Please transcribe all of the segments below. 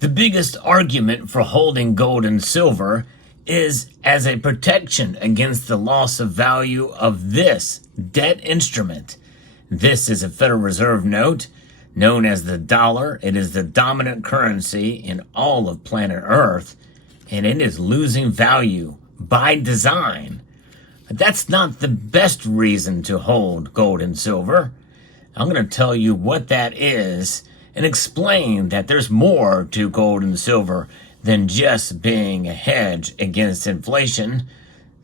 The biggest argument for holding gold and silver is as a protection against the loss of value of this debt instrument. This is a Federal Reserve note known as the dollar. It is the dominant currency in all of planet Earth, and it is losing value by design. But that's not the best reason to hold gold and silver. I'm going to tell you what that is and explain that there's more to gold and silver than just being a hedge against inflation.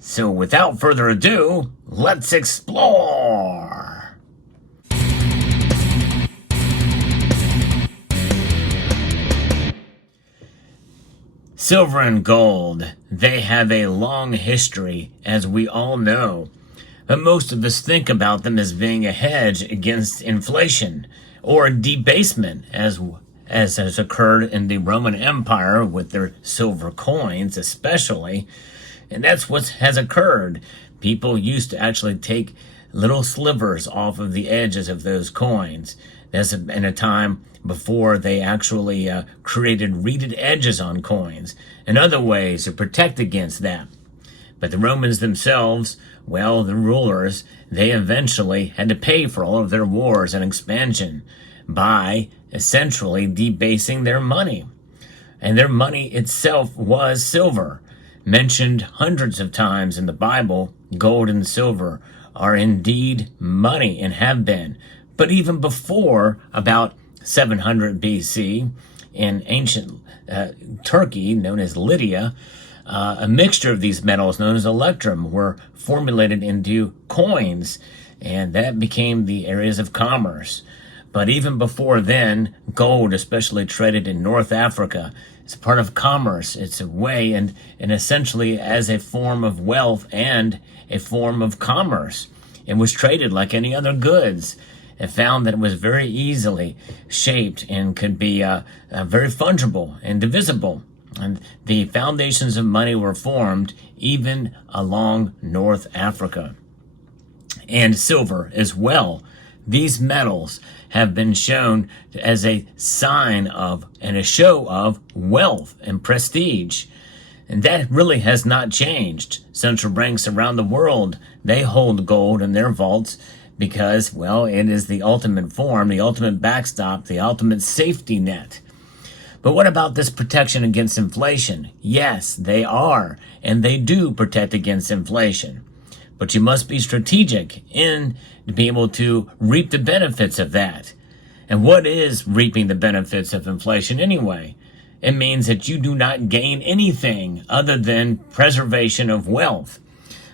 So without further ado, let's explore. Silver and gold, they have a long history, as we all know. But most of us think about them as being a hedge against inflation or debasement, as has occurred in the Roman Empire with their silver coins especially. And that's what has occurred. People used to actually take little slivers off of the edges of those coins. That's in a time before they actually created reeded edges on coins and other ways to protect against that. But the Romans themselves, well, the rulers, they eventually had to pay for all of their wars and expansion by essentially debasing their money. And their money itself was silver. Mentioned hundreds of times in the Bible, gold and silver are indeed money and have been. But even before about 700 BC, in ancient Turkey, known as Lydia, a mixture of these metals known as electrum were formulated into coins, and that became the areas of commerce. But even before then, gold, especially traded in North Africa, is part of commerce. It's a way and essentially as a form of wealth and a form of commerce. It was traded like any other goods. It found that it was very easily shaped and could be very fungible and divisible. And the foundations of money were formed even along North Africa. And silver as well. These metals have been shown as a sign of and a show of wealth and prestige. And that really has not changed. Central banks around the world, they hold gold in their vaults because, well, it is the ultimate form, the ultimate backstop, the ultimate safety net. But what about this protection against inflation? Yes, they are, and they do protect against inflation. But you must be strategic in to be able to reap the benefits of that. And what is reaping the benefits of inflation anyway? It means that you do not gain anything other than preservation of wealth.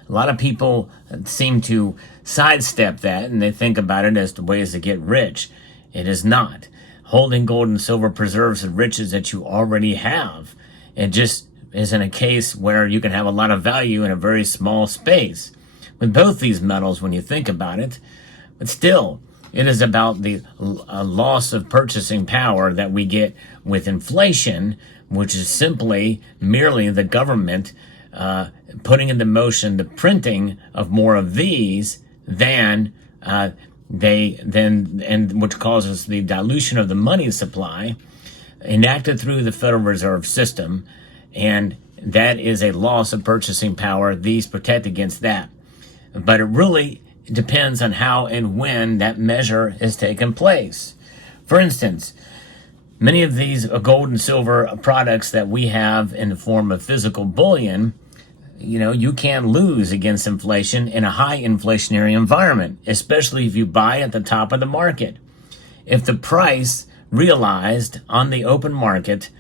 A lot of people seem to sidestep that, and they think about it as the ways to get rich. It is not. Holding gold and silver preserves the riches that you already have. It just isn't a case where you can have a lot of value in a very small space. With both these metals, when you think about it, but still, it is about the loss of purchasing power that we get with inflation, which is simply merely the government putting into motion the printing of more of these than which causes the dilution of the money supply enacted through the Federal Reserve System, and that is a loss of purchasing power. These protect against that. But it really depends on how and when that measure has taken place. For instance, many of these gold and silver products that we have in the form of physical bullion, you can lose against inflation in a high inflationary environment, especially if you buy at the top of the market. If the price realized on the open market,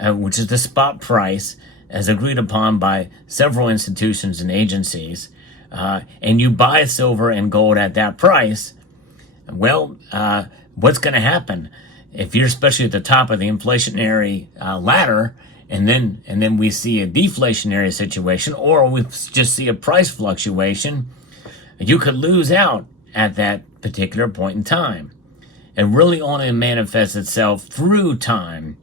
which is the spot price as agreed upon by several institutions and agencies, and you buy silver and gold at that price, well, what's going to happen? If you're especially at the top of the inflationary ladder, and then we see a deflationary situation, or we just see a price fluctuation, you could lose out at that particular point in time. It really only manifests itself through time.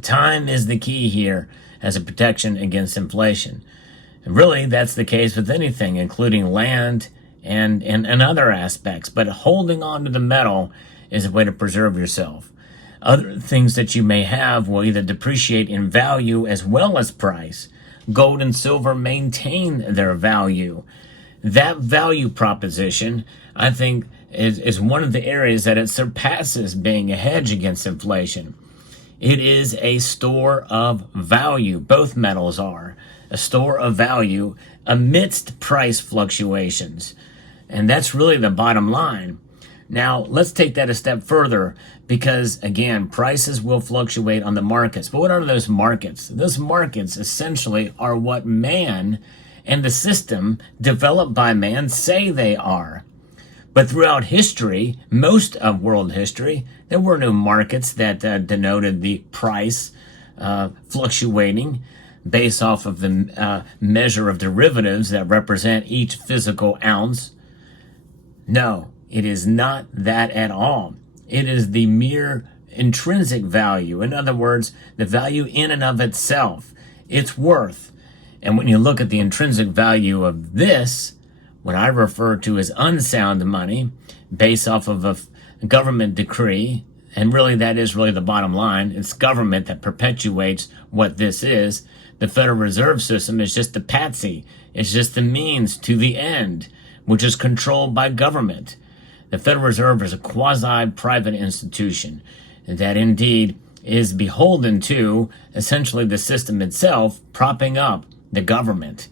Time is the key here as a protection against inflation. And really, that's the case with anything, including land and other aspects. But holding on to the metal is a way to preserve yourself. Other things that you may have will either depreciate in value as well as price. Gold and silver maintain their value. That value proposition, I think, is one of the areas that it surpasses being a hedge against inflation. It is a store of value. Both metals are a store of value amidst price fluctuations. And that's really the bottom line. Now, let's take that a step further because, again, prices will fluctuate on the markets. But what are those markets? Those markets essentially are what man and the system developed by man say they are. But throughout history, most of world history, there were no markets that denoted the price fluctuating based off of the measure of derivatives that represent each physical ounce. No, it is not that at all. It is the mere intrinsic value. In other words, the value in and of itself, its worth. And when you look at the intrinsic value of this, what I refer to as unsound money, based off of a government decree, and really that is really the bottom line, it's government that perpetuates what this is. The Federal Reserve System is just the patsy. It's just the means to the end, which is controlled by government. The Federal Reserve is a quasi-private institution that indeed is beholden to essentially the system itself propping up the government.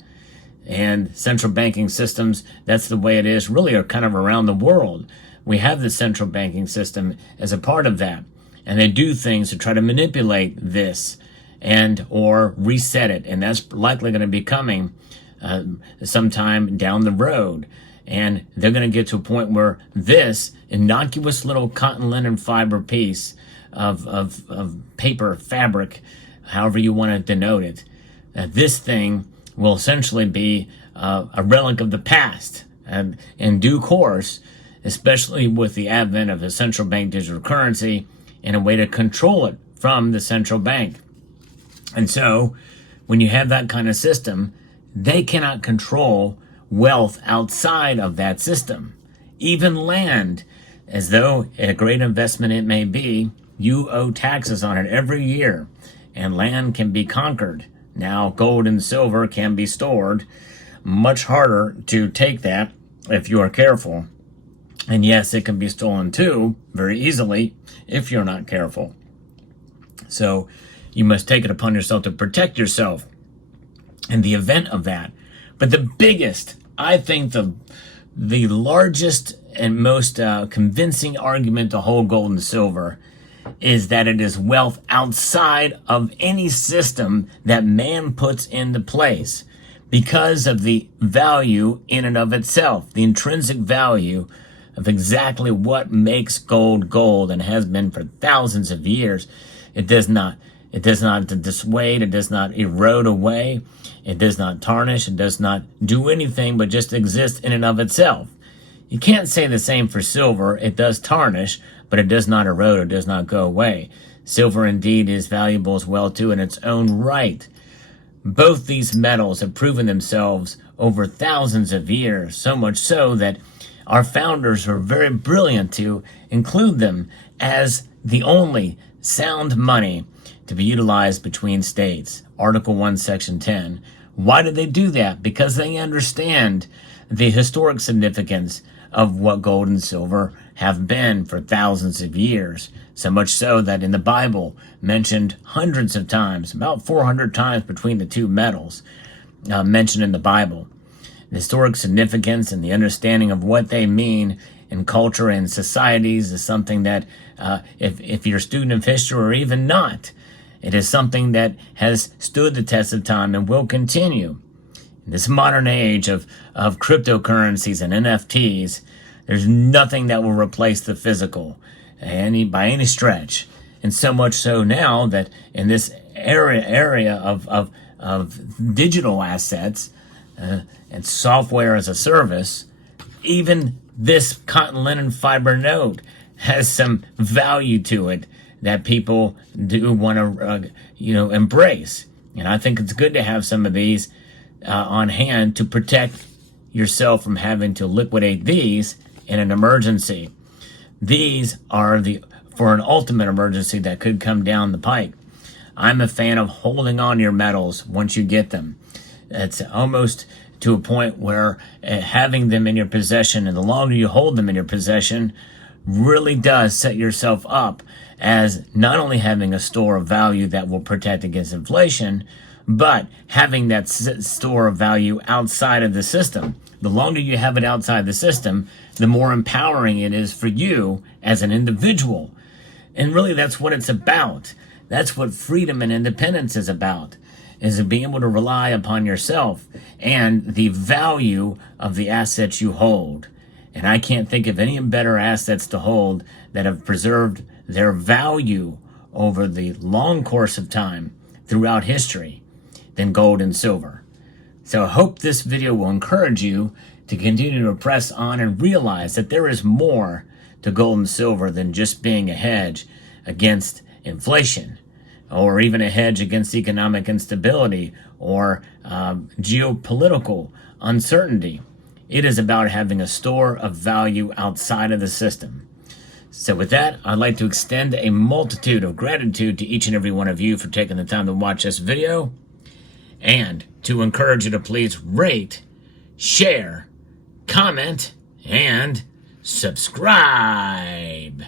And central banking systems, that's the way it is, really are kind of around the world. We have the central banking system as a part of that. And they do things to try to manipulate this and or reset it. And that's likely going to be coming sometime down the road. And they're going to get to a point where this innocuous little cotton linen fiber piece of paper, fabric, however you want to denote it, this thing will essentially be a relic of the past. And in due course, especially with the advent of a central bank digital currency and a way to control it from the central bank. And so when you have that kind of system, they cannot control wealth outside of that system. Even land, as though a great investment it may be, you owe taxes on it every year, and land can be conquered. Now, gold and silver can be stored. Much harder to take that if you are careful. And yes, it can be stolen too, very easily, if you're not careful. So you must take it upon yourself to protect yourself in the event of that. But the biggest, I think the largest and most convincing argument to hold gold and silver is that it is wealth outside of any system that man puts into place because of the value in and of itself, the intrinsic value of exactly what makes gold gold and has been for thousands of years. It does not dissuade, it does not erode away, it does not tarnish, it does not do anything but just exist in and of itself. You can't say the same for silver. It does tarnish, but it does not erode, it does not go away. Silver indeed is valuable as well too in its own right. Both these metals have proven themselves over thousands of years, so much so that our founders were very brilliant to include them as the only sound money to be utilized between states. Article 1, Section 10. Why did they do that? Because they understand the historic significance of what gold and silver have been for thousands of years. So much so that in the Bible, mentioned hundreds of times, about 400 times between the two metals mentioned in the Bible. The historic significance and the understanding of what they mean in culture and societies is something that, if you're a student of history or even not, it is something that has stood the test of time and will continue. In this modern age of cryptocurrencies and NFTs, there's nothing that will replace the physical by any stretch. And so much so now that in this area of digital assets and software as a service, even this cotton linen fiber note has some value to it that people do want to embrace. And I think it's good to have some of these on hand to protect yourself from having to liquidate these in an emergency. These are for an ultimate emergency that could come down the pike. I'm a fan of holding on to your metals once you get them. It's almost to a point where having them in your possession, and the longer you hold them in your possession, really does set yourself up as not only having a store of value that will protect against inflation, but having that store of value outside of the system. The longer you have it outside the system, the more empowering it is for you as an individual. And really, that's what it's about. That's what freedom and independence is about, is being able to rely upon yourself and the value of the assets you hold. And I can't think of any better assets to hold that have preserved their value over the long course of time throughout history than gold and silver. So I hope this video will encourage you to continue to press on and realize that there is more to gold and silver than just being a hedge against inflation, or even a hedge against economic instability or geopolitical uncertainty. It is about having a store of value outside of the system. So with that, I'd like to extend a multitude of gratitude to each and every one of you for taking the time to watch this video, and to encourage you to please rate, share, comment, and subscribe.